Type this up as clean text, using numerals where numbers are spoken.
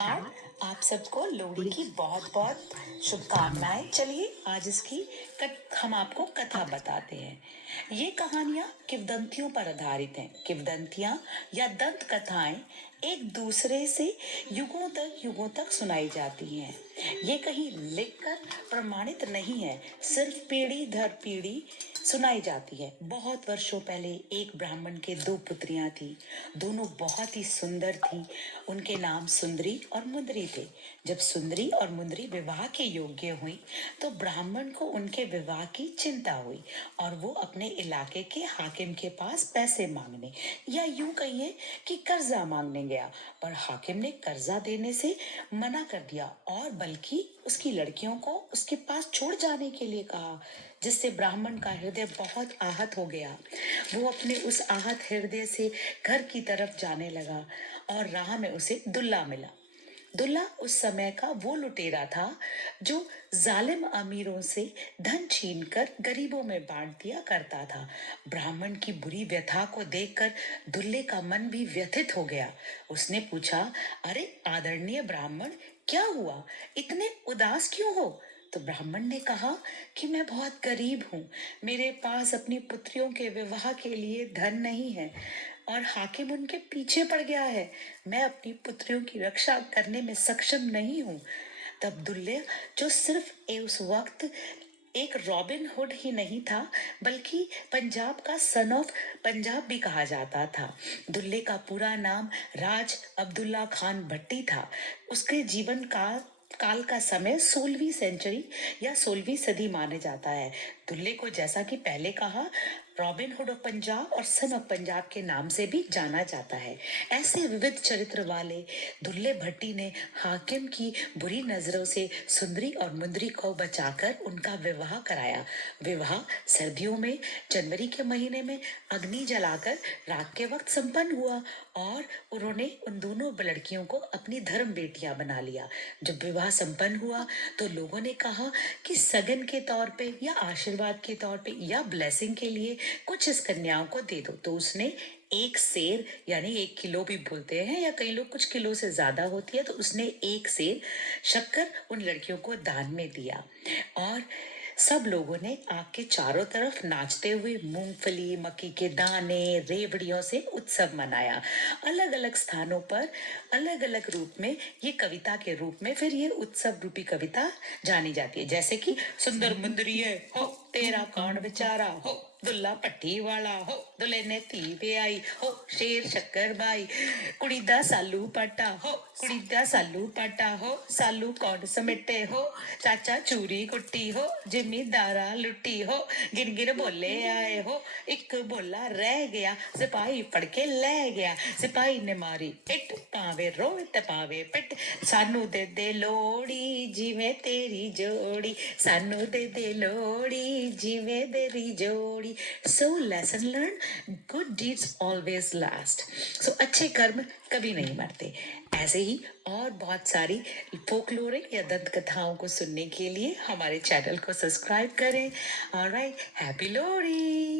आज आप सबको लोहड़ी की बहुत बहुत शुभकामनाएं। चलिए आज हम आपको कथा बताते हैं। ये कहानियां किंवदंतियों पर आधारित हैं। किंवदंतियां या दंत कथाएं एक दूसरे से युगों तक सुनाई जाती हैं। ये कहीं लिखकर प्रमाणित नहीं है, सिर्फ पीढ़ी दर पीढ़ी सुनाई जाती है। बहुत वर्षों पहले एक ब्राह्मण के दो पुत्रियां थी। दोनों बहुत ही सुंदर थी। उनके नाम सुंदरी और मुंदरी थे। जब सुंदरी और मुंदरी विवाह के योग्य हुई तो ब्राह्मण को उनके विवाह की चिंता हुई और वो अपने इलाके के हाकिम के पास पैसे मांगने या यूं कहिए कि कर्जा मांगने गया। पर हाकिम ने कर्जा देने से मना कर दिया और बल्कि उसकी लड़कियों को उसके पास छोड़ जाने के लिए कहा, जिससे ब्राह्मण का हृदय बहुत आहत हो गया। वो अपने उस आहत हृदय से घर की तरफ जाने लगा और राह में उसे दुल्ला मिला। दुल्ला उस समय का वो लुटेरा था जो जालिम अमीरों से धन छीनकर गरीबों में बांट दिया करता था। ब्राह्मण की बुरी व्यथा को देखकर दुल्ले का मन भी व्यथित हो गया। उसने पूछा, अरे आदरणीय ब्राह्मण, क्या हुआ? इतने उदास क्यों हो? तो ब्राह्मण ने कहा कि मैं बहुत गरीब हूँ। मेरे पास अपनी पुत्रियों के विवाह के लिए धन नहीं है और हाकिम उनके पीछे पड़ गया है। मैं अपनी पुत्रियों की रक्षा करने में सक्षम नहीं हूँ। तब दुल्ले, जो सिर्फ उस वक्त एक रॉबिन हुड ही नहीं था बल्कि पंजाब का सन ऑफ पंजाब भी कहा जाता था। दुल्ले का पूरा नाम राज अब्दुल्ला खान भट्टी था। उसके जीवन काल का समय 16वीं सेंचुरी या 16वीं सदी माने जाता है। दुल्ले को, जैसा कि पहले कहा, रॉबिन हुड ऑफ पंजाब और सन ऑफ पंजाब के नाम से भी जाना जाता है। ऐसे विविध चरित्र वाले दुल्ले भट्टी ने हाकिम की बुरी नजरों से सुंदरी और मुंदरी को बचाकर उनका विवाह कराया। विवाह सर्दियों में जनवरी के महीने में अग्नि जलाकर रात के वक्त संपन्न हुआ और उन्होंने उन दोनों लड़कियों को अपनी धर्म बेटियां बना लिया। जब विवाह संपन्न हुआ तो लोगों ने कहा कि सगन के तौर पे या आशीर्वाद के तौर पे या ब्लेसिंग के लिए कुछ इस कन्याओं को दे दो। तो उसने एक सेर, यानी 1 किलो भी बोलते हैं या कई लोग कुछ किलो से ज्यादा होती है, तो उसने एक सेर शक्कर उन लड़कियों को दान में दिया। और सब लोगों ने आग के चारों तरफ नाचते हुए मूंगफली, मक्की के दाने, रेवड़ियों से उत्सव मनाया। अलग अलग स्थानों पर अलग अलग रूप में ये कविता के रूप में फिर ये उत्सव रूपी कविता जानी जाती है। जैसे कि सुंदर मुंदरिये हो, तेरा कौन बेचारा हो, दुल्ला पट्टी वाला हो, दुल्ले ने धी ब्याई हो, शेर शक्कर बाई, कुड़ी दा सालू पाटा हो, कुड़ी दा सालू पाटा हो, सालू कौन समेटे हो, चाचा चूरी कुट्टी हो, जिमीदारा लुट्टी हो, गिन गिन बोले आए हो, एक बोला रह गया, सिपाही फड़ के ले गया, सिपाही ने मारी इट, पावे रोए ते पावे पिट, सानू दे लोड़ी जिਵੇਂ तेरी जोड़ी, सानू दे लोड़ी जिਵੇਂ तेरी जोड़ी। So lesson learned, good deeds always last. So अच्छे कर्म कभी नहीं मरते। ऐसे ही और बहुत सारी फोकलोरिक या दंत कथाओं को सुनने के लिए हमारे चैनल को सब्सक्राइब करें। Alright, happy Lohri.